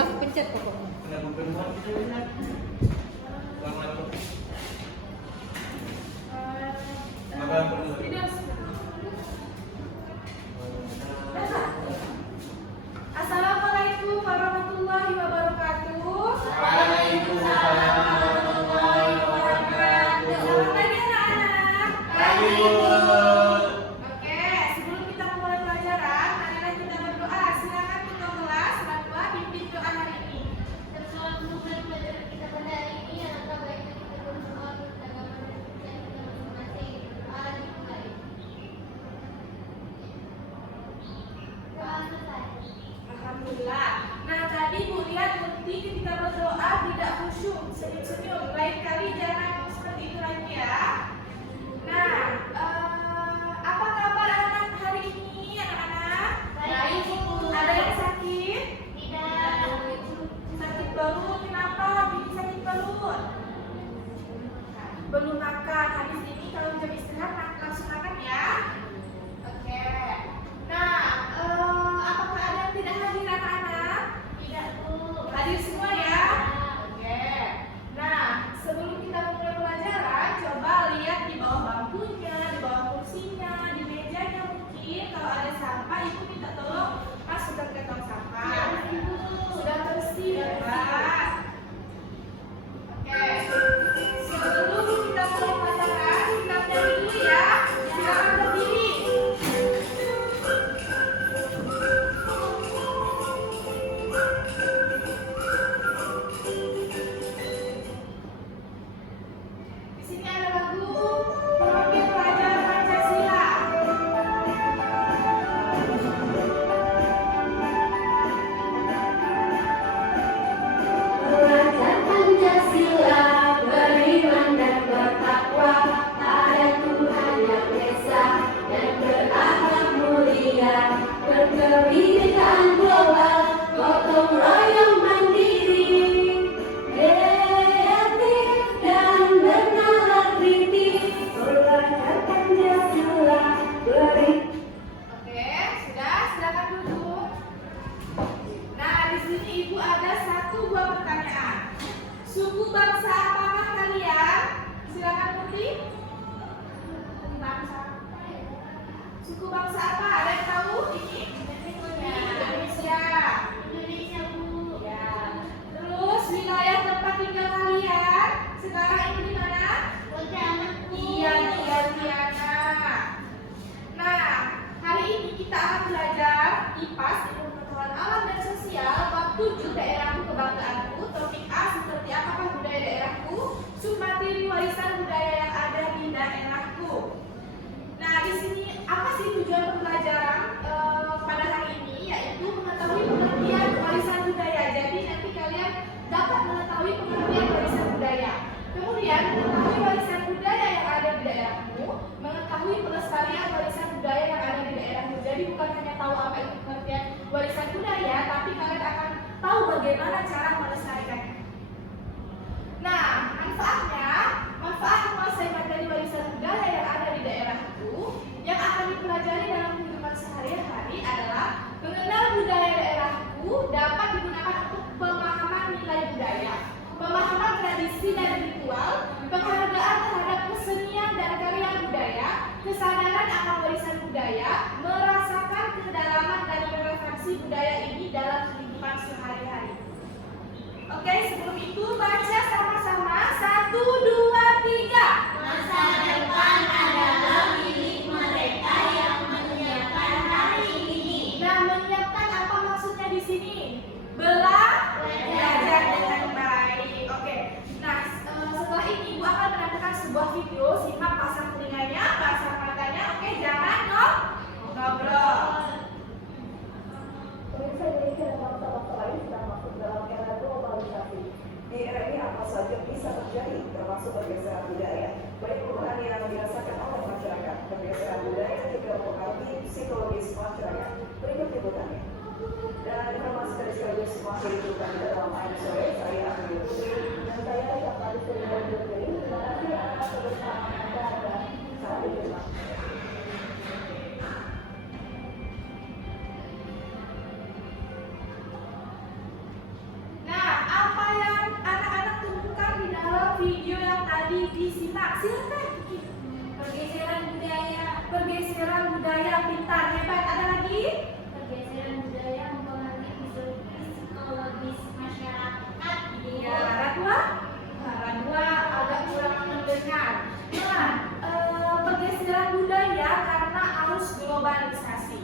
Itulah pencet pokoknya. Assalamualaikum warahmatullahi wabarakatuh. Waalaikumsalam warahmatullahi wabarakatuh. Selamat pagi anak-anak. Pagi, Bu. Oke, sebelum kita mulai pelajaran, marilah kita berdoa. Silakan kita kelas, Fatwa pimpin doa hari ini. Setelah mengenal pelajaran kita pada hari ini, alangkah baiknya kita berdoa untuk agama dan kita masing-masing. Doa dimulai. Doa selesai. Alhamdulillah. Nah, tadi Bu lihat Murti ketika berdoa tidak khusyuk, senyum-senyum. Lain kali jangan seperti itu lagi ya. Nah, apa kabar anak hari ini, anak-anak? Baik, Bu. Ada yang sakit? Tidak. Sakit perut, kenapa Bibi sakit perut? Belum makan. Habis ini kalau jam istirahat langsung makan ya. Oke. Nah, apakah ada yang tidak hadir anak-anak? Tidak, Bu. Hadir semua ya? Oke. Nah, sebelum kita mulai pelajaran, coba lihat di bawah bangkunya, di bawah kursinya, di mejanya mungkin. Kalau ada sampah, Ibu minta tolong masukkan ke tong sampah. Sudah bersih, bebas. Oke. Sebelum kita mulai pelajaran, kita berdiri dulu ya. Silakan berdiri. Di sini ada lagu Profil Pelajar Pancasila. Pelajar Pancasila, beriman dan bertakwa pada Tuhan yang Esa dan berakhlak mulia, berkebinekaan global, gotong royong mandiri, kreatif dan bernalar kritis. Pelajar Pancasila, Oke, sudah, silakan duduk. Nah, di sini Ibu ada satu buah pertanyaan. Suku bangsa apakah kalian? Silakan Putri. Bangsa. Suku bangsa apa? Ada yang tahu ini? Indonesia. Indonesia, Bu. Ya. Terus wilayah tempat tinggal kalian sekarang ini di mana? Pontianak, Bu. Iya, di Pontianak. Nah, hari ini kita akan belajar IPAS, Ilmu Pengetahuan Alam dan Sosial, bab 7 Daerahku Kebanggaanku. Topik A seperti apakah budaya daerahku? Submateri warisan budaya yang ada di daerahku. Nah, di sini apa sih tujuan pembelajaran pada hari ini? Yaitu mengetahui pengertian warisan budaya. Jadi nanti kalian dapat mengetahui pengertian warisan budaya. Kemudian mengetahui warisan budaya yang ada di daerahmu, mengetahui pelestarian warisan budaya yang ada di daerahmu. Jadi bukan hanya tahu apa itu pengertian warisan budaya, tapi kalian akan tahu bagaimana cara melestarikannya. Nah, manfaat menguasai materi warisan budaya yang ada di daerahku yang akan dipelajari dalam kehidupan sehari-hari adalah mengenal budaya daerahku dapat digunakan untuk pemahaman nilai budaya, pemahaman tradisi dan ritual, penghargaan terhadap kesenian dan karya budaya, kesadaran akan warisan budaya, merasakan kedalaman dan relevansi budaya ini dalam kehidupan sehari-hari. Oke, sebelum itu baca sama-sama 1, 2, 3. Masa depan adalah milik mereka yang menyiapkan hari ini. Nah, menyiapkan apa maksudnya di sini? Belajar dengan baik. Oke. Nah, setelah ini Ibu akan menandakan sebuah video. Simak, pasang telinganya, pasang matanya. Oke, jangan ngobrol. disimak. Silakan Kiki. Pergeseran budaya. Pergeseran budaya, pintar, hebat. Ada lagi? Pergeseran budaya mempengaruhi psikologis masyarakat. Iya, Radwa? Nah, Radwa agak kurang mendengar. Nah, pergeseran budaya karena arus globalisasi.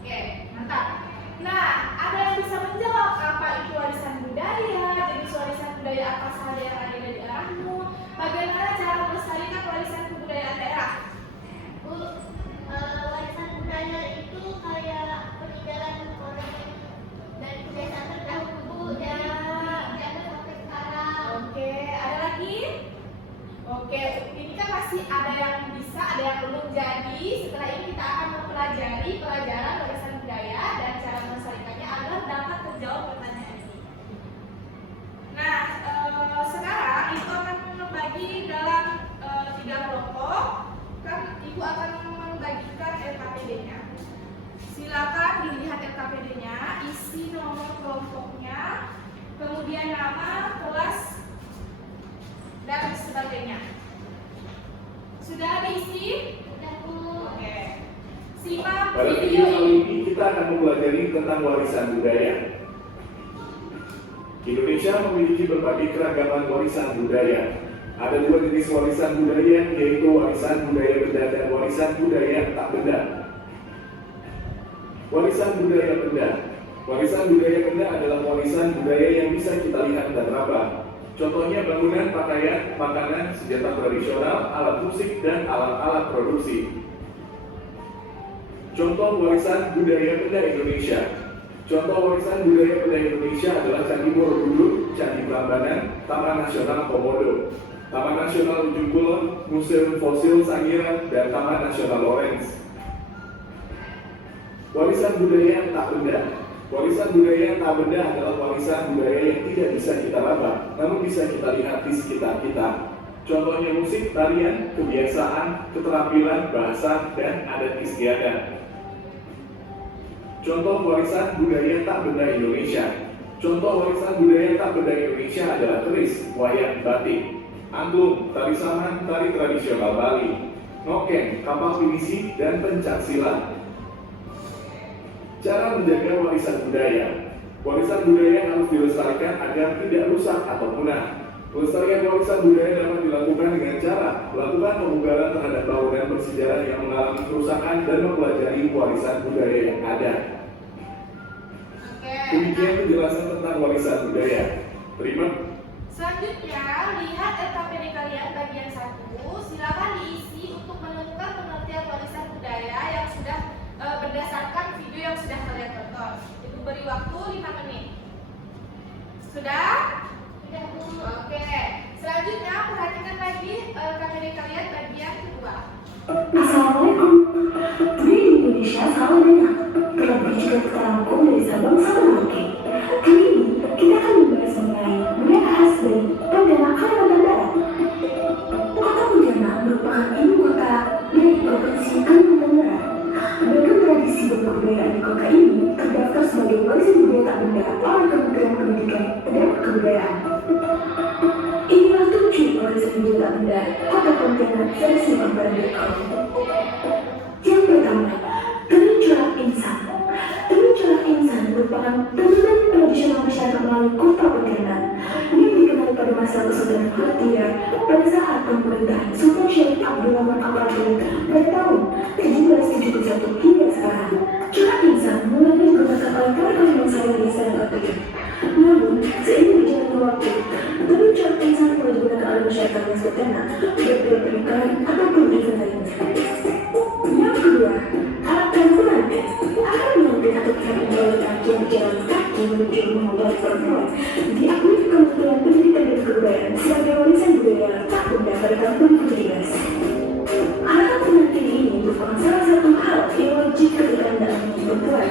Oke, mantap. Nah, ada yang bisa menjawab apa itu warisan budaya? Jenis warisan budaya apa saja yang ada di daerahmu? Bagaimana cara melestarikan warisan kebudayaan daerah? Bu, warisan budaya itu kayak peninggalan orang dan kebiasaan terdahulu, Bu, dari zaman sampai sekarang. Oke, ada lagi? Oke, ini kan masih ada yang bisa, ada yang belum. Jadi, setelah ini kita akan mempelajari pelajaran warisan budaya dan cara melestarikannya agar dapat menjawab pertanyaan ini. Nah, sekarang Ibu akan membagi dalam 3 kelompok. Kan Ibu akan membagikan LKPD-nya. Silakan dilihat LKPD-nya, isi nomor kelompoknya, kemudian nama, kelas, dan sebagainya. Sudah diisi? Udah, Bu. Oke. Simak Pada video video kali ini. ini kita akan mempelajari tentang warisan budaya. Indonesia memiliki berbagai keragaman warisan budaya. Ada 2 jenis warisan budaya, yaitu warisan budaya benda dan warisan budaya tak benda. Warisan budaya benda. Warisan budaya benda adalah warisan budaya yang bisa kita lihat dan raba. Contohnya bangunan, pakaian, makanan, senjata tradisional, alat musik, dan alat-alat produksi. Contoh warisan budaya benda Indonesia. Contoh warisan budaya benda Indonesia adalah Candi Borobudur, Candi Prambanan, Taman Nasional Komodo, Taman Nasional Ujung Kulon, Museum Fosil Sangiran, dan Taman Nasional Lawrence. Warisan budaya tak benda. Warisan budaya tak benda adalah warisan budaya yang tidak bisa kita raba, namun bisa kita lihat di sekitar kita. Contohnya musik, tarian, kebiasaan, keterampilan, bahasa, dan adat istiadat. Contoh warisan budaya tak benda Indonesia. Contoh warisan budaya tak benda Indonesia adalah keris, wayang, batik, angklung, tari saman, tari tradisional Bali, noken, kapal pinisi, dan pencak silat. Cara menjaga warisan budaya. Warisan budaya harus dilestarikan agar tidak rusak atau punah. Pelestarian warisan budaya dapat dilakukan dengan cara melakukan pemugaran terhadap bangunan bersejarah yang mengalami kerusakan dan mempelajari warisan budaya yang ada. Oke. Demikian penjelasan tentang warisan budaya. Terima. Selanjutnya, lihat LKPD kalian bagian 1. Silakan diisi untuk menemukan pengertian warisan budaya yang sudah berdasarkan video yang sudah kalian tonton. Ibu beri waktu 5 menit. Sudah? Udah, Bu. Oke. Selanjutnya, perhatikan lagi LKPD kalian bagian 2. Assalamualaikum. Di Indonesia selalu banyak. Terlebih jika kita rangkum dari Sabang sampai Merauke. Kali ini kita akan membahas mengenai budaya khas dari Pontianak, Kalimantan Barat. Kota Pontianak merupakan ibu kota dari provinsi Kalimantan Barat. Beragam tradisi dan kebudayaan di kota ini terdaftar sebagai warisan budaya tak benda oleh Kementerian Pendidikan dan Kebudayaan. Inilah 7 warisan budaya tak benda Kota Pontianak versi urban.com. Yang pertama, tenun corak insan. Tenun corak insan merupakan tenunan tradisional masyarakat Melayu Kota Pontianak yang dikenal pada masa Kesultanan Hartia pada saat pemerintahan Sultan Syarif Abdurrahman Al-Amin pada tahun 1771 hingga sekarang. Corak insan mulai digunakan oleh para kalangan sehari di sana Hartia. Namun, seiring berjalannya waktu, tenun corak insan mulai digunakan oleh masyarakat yang Pontianak baik dalam pernikahan ataupun event lainnya. Yang kedua, alat dan pengantin. Alat pengantin atau pihak membawa laki yang berjalan kaki menuju rumah mempelai perempuan diakui Kementerian Pendidikan dan Kebudayaan sebagai warisan budaya tak benda pada tahun 2017. Alat pengantin ini merupakan salah satu hal yang wajib ketika Anda menjadi perempuan.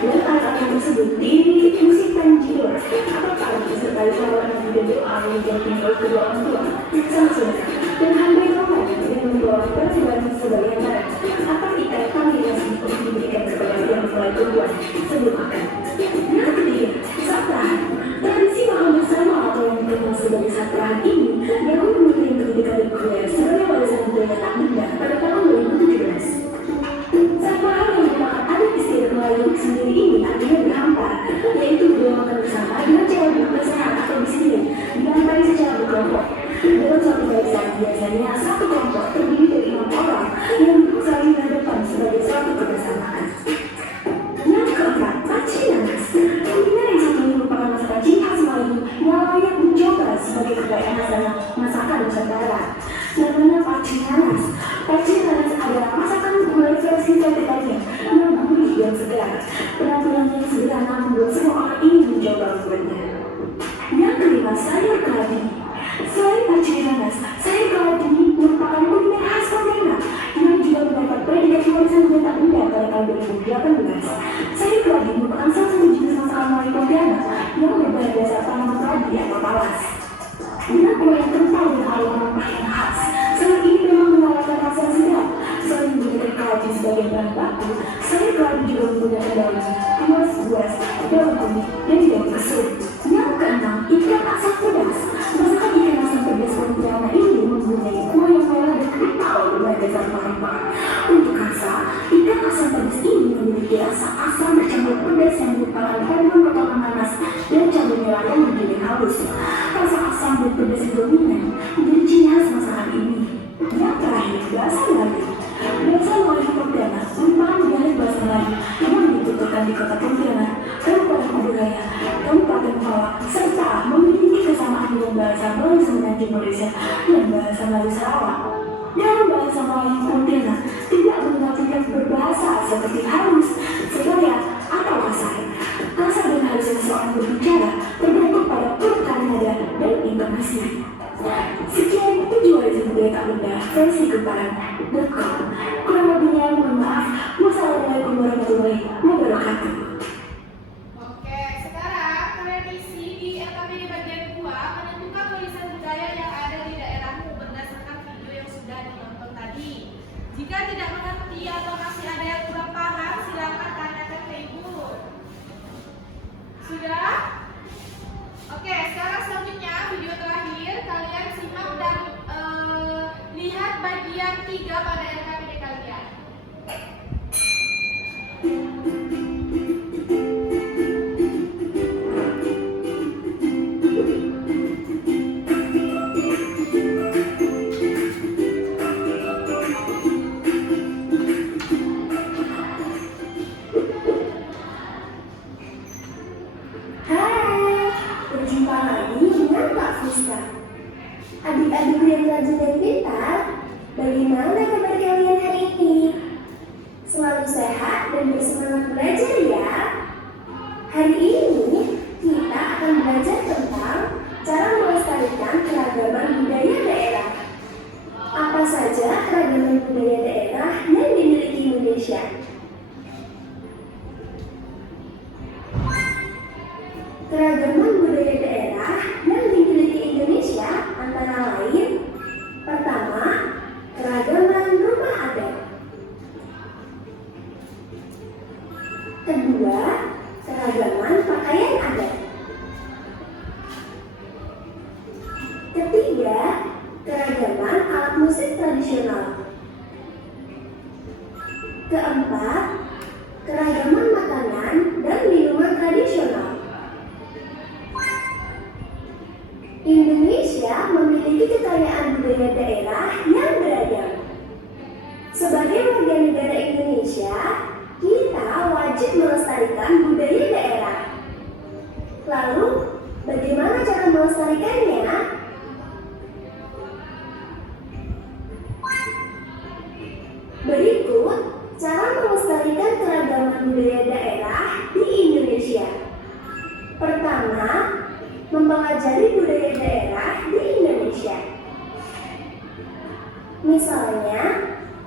Dan alat-alat tersebut diiringi musik tanjidor atau alat disertai salawat Nabi dan doa yang dilakukan oleh kedua orang tua, sang saudara, dan hamba yang lain yang membawa persembahan sebagai antara atau ikat kombinasi untuk diberikan kepada yang mempelai perempuan sebelum akad. Yang ketiga, satrahan. Tradisi makan bersama atau yang dikenal sebagai satrahan ini diakui Kementerian Pendidikan dan Kebudayaan boleh makan bersama dengan cara duduk sehat atau disiplin, dilantai secara berkelompok. Dalam satu barisan, biasanya satu kelompok terdiri dari 6 orang yang duduk saling berhadapan sebagai suatu kebersamaan. Yang keempat, paci nanas. Kuliner yang satu ini merupakan masakan ciri khas Melayu yang layak dicoba sebagai kekayaan khas masakan Nusantara. Namanya paci nanas. Paci nanas adalah masakan gulai versi vertikanya yang gurih dan segar. Penampilannya yang sederhana membuat semua orang ingin mencoba membuatnya. Yang kelima, sayur keladi. Selain paci nanas, sayur keladi merupakan kuliner khas Pontianak yang juga mendapat predikat warisan budaya tak benda pada tahun 2018. Sayur keladi merupakan salah satu jenis masakan Melayu Pontianak yang berbahan dasar tanaman keladi atau talas. Dengan kuah yang kental dan aroma rempah yang khas, sayur ini memang menawarkan rasa yang sedap. Selain menggunakan keladi sebagai bahan baku, sayur keladi juga menggunakan daun buas, daun kunyit, dan daun kesum. Yang keenam, ikan asam pedas. Masakan ikan asam pedas Pontianak ini mempunyai kuah yang merah dan kental berbahan dasar rempah. Untuk rasa, ikan asam pedas ini memiliki rasa asam bercampur pedas yang merupakan hormon potongan nanas dan cabai merah yang menggiling halus. Rasa asam dan pedas yang dominan menjadi ciri khas masakan ini. Yang terakhir, bahasa Melayu. Bahasa Melayu Pontianak merupakan dialek bahasa Melayu yang dituturkan di kota Pontianak, Kabupaten Kuburaya, Kabupaten Pawak, serta memiliki kesamaan dengan bahasa Melayu Semenanjung Indonesia dan bahasa Melayu Sarawak. Dalam bahasa Melayu Pontianak tidak mengenal berbahasa seperti halus, sedaya, atau kasar. Kasar dan halus seseorang berbicara tergantung pada perubahan nada dan intonasi. Sekian tujuh warisan budaya tak benda versi kemparan.com. Kurang lebihnya mohon maaf. Wassalamualaikum warahmatullahi wabarakatuh. Oke, sekarang kalian isi di LKPD bagian 2 menentukan warisan budaya yang ada di daerahmu berdasarkan video yang sudah ditonton tadi. Jika tidak mengerti atau masih ada yang kurang paham, silakan tanyakan ke ibu. Sudah? Oke, sekarang selanjutnya video terakhir kalian simak dan lihat bagian 3 pada LKPD kalian. Berjumpa lagi dengan Kak Fuska. Adik-adikku yang rajin dan pintar, bagaimana kabar kalian hari ini? Selalu sehat dan bersemangat belajar ya. Hari ini kita akan belajar tentang cara melestarikan keragaman budaya daerah. Apa saja keragaman budaya daerah yang dimiliki Indonesia? Keragaman budaya daerah yang dimiliki Indonesia antara lain: pertama, keragaman rumah adat. Kedua, keragaman pakaian adat. Ketiga, keragaman alat musik tradisional. Keempat, keragaman makanan dan minuman tradisional. Indonesia memiliki kekayaan budaya daerah yang beragam. Sebagai warga negara Indonesia, kita wajib melestarikan budaya daerah. Lalu, bagaimana cara melestarikannya? Berikut cara melestarikan keragaman budaya daerah di Indonesia. Pertama, mempelajari budaya daerah di Indonesia. Misalnya,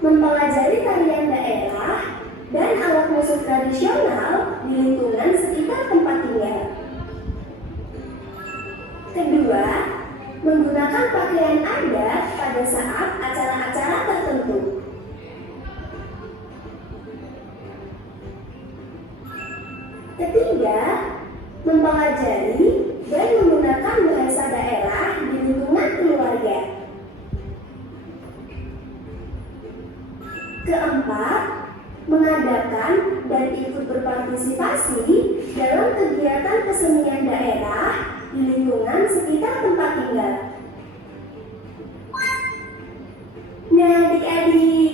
mempelajari tarian daerah dan alat musik tradisional di lingkungan sekitar tempat tinggal. Kedua, menggunakan pakaian adat pada saat acara-acara tertentu. Ketiga, mempelajari dan menggunakan bahasa daerah di lingkungan keluarga. Keempat, mengadakan dan ikut berpartisipasi dalam kegiatan kesenian daerah di lingkungan sekitar tempat tinggal. Nah, adik-adik,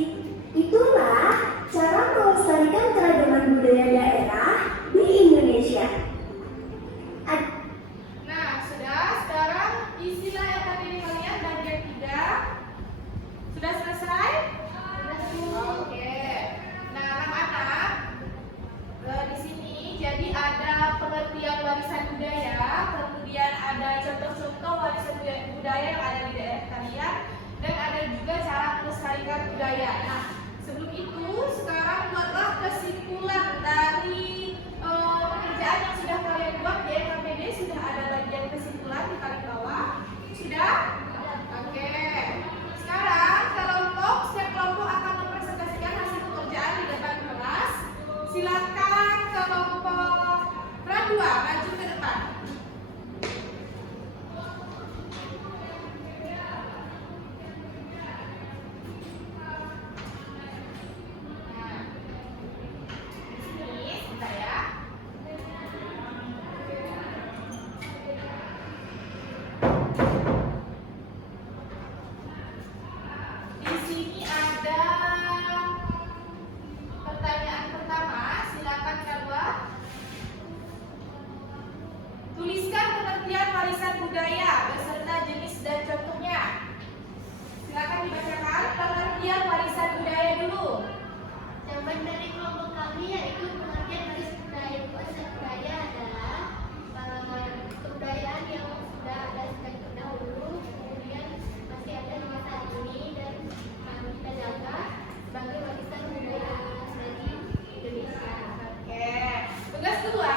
itulah cara melestarikan keragaman budaya daerah di Indonesia. Nah, sudah. Sekarang isilah yang tadi kalian bagian 3. Sudah selesai? Oke. Nah, anak-anak, di sini jadi ada pengertian warisan budaya, kemudian ada contoh-contoh warisan budaya yang ada di daerah kalian, dan ada juga cara melestarikan budaya. Nah, sebelum itu sekarang buatlah kesimpulan dari pekerjaan yang sudah kalian buat di RKPD. Sudah ada bagian kesimpulan di paling bawah. Sudah? Oke. Sekarang setiap kelompok akan mempresentasikan hasil pekerjaan di depan kelas. Silakan kelompok Pradua maju ke depan. Di sini ada pertanyaan pertama, silakan Kadwa. Tuliskan pengertian warisan budaya beserta jenis dan contohnya. Silakan dibacakan pengertian warisan budaya dulu. Jawaban dari kelompok kami yaitu pengertian warisan budaya. Warisan budaya adalah kebudayaan yang sudah ada sejak terdahulu, kemudian masih ada di masa ini dan kita jaga sebagai warisan budaya dari Indonesia. Oke. Tugas kedua,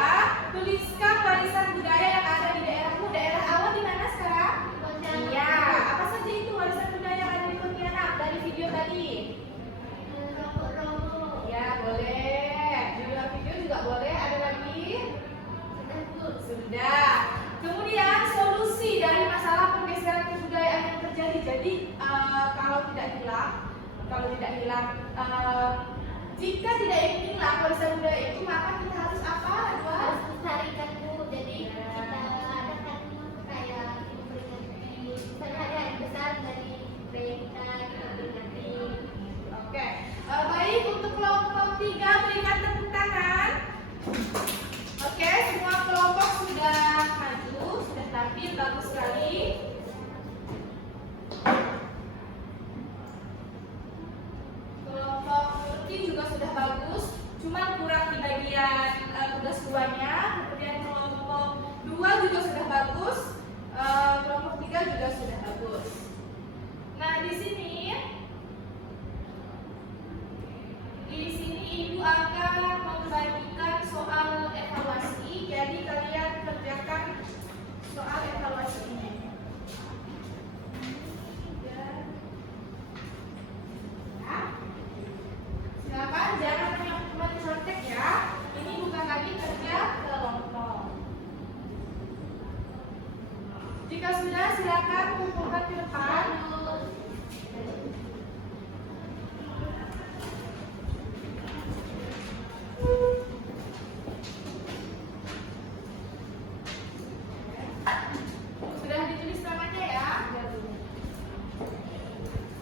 tuliskan warisan budaya yang ada di daerahmu. Daerah awal di mana sekarang? Pontianak. Iya. Apa saja itu warisan budaya yang ada di Pontianak dari video tadi? Romo-romo. Ya, boleh. Di luar video juga boleh. Ada lagi? Sudah. Kemudian solusi dari masalah pergeseran kebudayaan yang terjadi. Jadi kalau tidak hilang, jika tidak ingin hilang warisan budaya itu, maka kita harus apa? Harus melestarikan Bu. Jadi kita adakan kayak memperingati misalnya hari besar dari budaya kita peringati. Oke. Baik, untuk kelompok 3 berikan tepuk tangan. Oke, semua kelompok sudah maju, sudah tampil, bagus sekali. Kelompok Turki juga sudah bagus, cuman kurang di bagian tugas 2-nya. Kemudian kelompok 2 juga sudah bagus, kelompok 3 juga sudah bagus. Nah, di sini Ibu akan membagikan soal evaluasi. Jadi kalian kerjakan soal evaluasi ini. Silakan jangan hanya cuma contek ya. Ini bukan lagi kerja kelompok. Jika sudah, silakan kumpulkan di depan. Sudah ditulis namanya ya?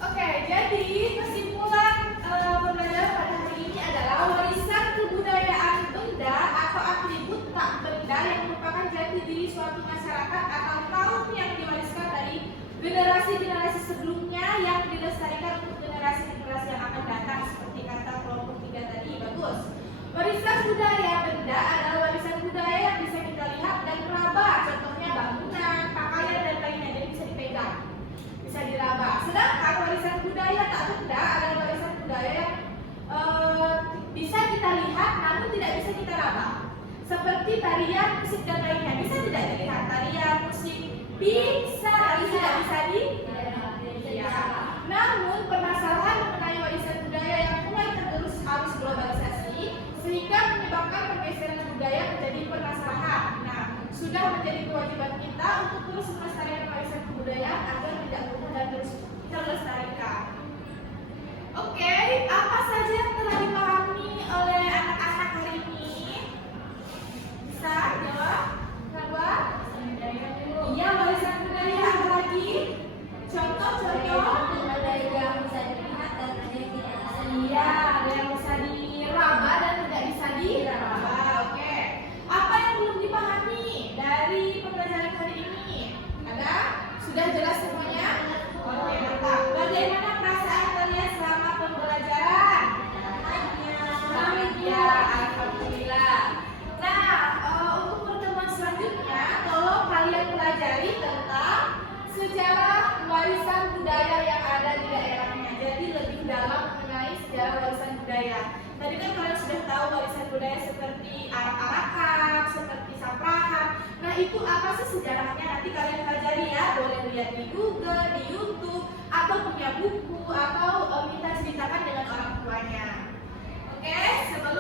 Oke, jadi kesimpulan pembelajaran pada hari ini adalah warisan kebudayaan benda atau atribut tak benda yang merupakan jati diri suatu masyarakat atau kaum yang diwariskan dari generasi-generasi sebelumnya yang dilestarikan untuk generasi-generasi yang akan datang, seperti kata kelompok 3 tadi. Bagus. Warisan budaya benda adalah warisan budaya yang bisa kita lihat dan meraba, contohnya bangunan, pakaian, dan lainnya, jadi bisa dipegang, bisa diraba. Sedangkan warisan budaya tak benda adalah warisan budaya yang bisa kita lihat namun tidak bisa kita raba, seperti tarian, musik, dan lainnya. Bisa tidak dilihat tarian, musik? Bisa, tapi tidak bisa dilihat. Namun permasalahan mengenai warisan budaya yang mulai tergerus arus globalisasi sehingga menyebabkan pergeseran budaya menjadi permasalahan. Nah, sudah menjadi kewajiban kita untuk terus melestarikan warisan kebudayaan agar tidak punah dan terus terlestarikan. Oke, apa saja yang telah dipahami oleh anak-anak hari ini? Bisa jawab? Kedua? Iya, warisan budaya. Apa lagi? Contoh-contoh? Ada yang bisa dilihat dan ada yang tidak bisa Iya, ada yang bisa diraba dan tidak bisa diraba. Oke. Apa yang belum dipahami dari pembelajaran hari ini? Ada? Sudah jelas semuanya? Oke, mantap. Bagaimana perasaan kalian selama pembelajaran? Ya, alhamdulillah. Nah, untuk pertemuan selanjutnya, tolong kalian pelajari tentang sejarah warisan budaya yang ada di daerahnya. Jadi lebih dalam mengenai sejarah warisan budaya. Tadi kan kalian sudah tahu warisan budaya seperti arak-arakan, seperti saprahan. Nah, itu apa sih sejarahnya? Nanti kalian pelajari ya. Boleh lihat di Google, di YouTube, atau punya buku, atau minta ceritakan dengan orang tuanya. Oke, semoga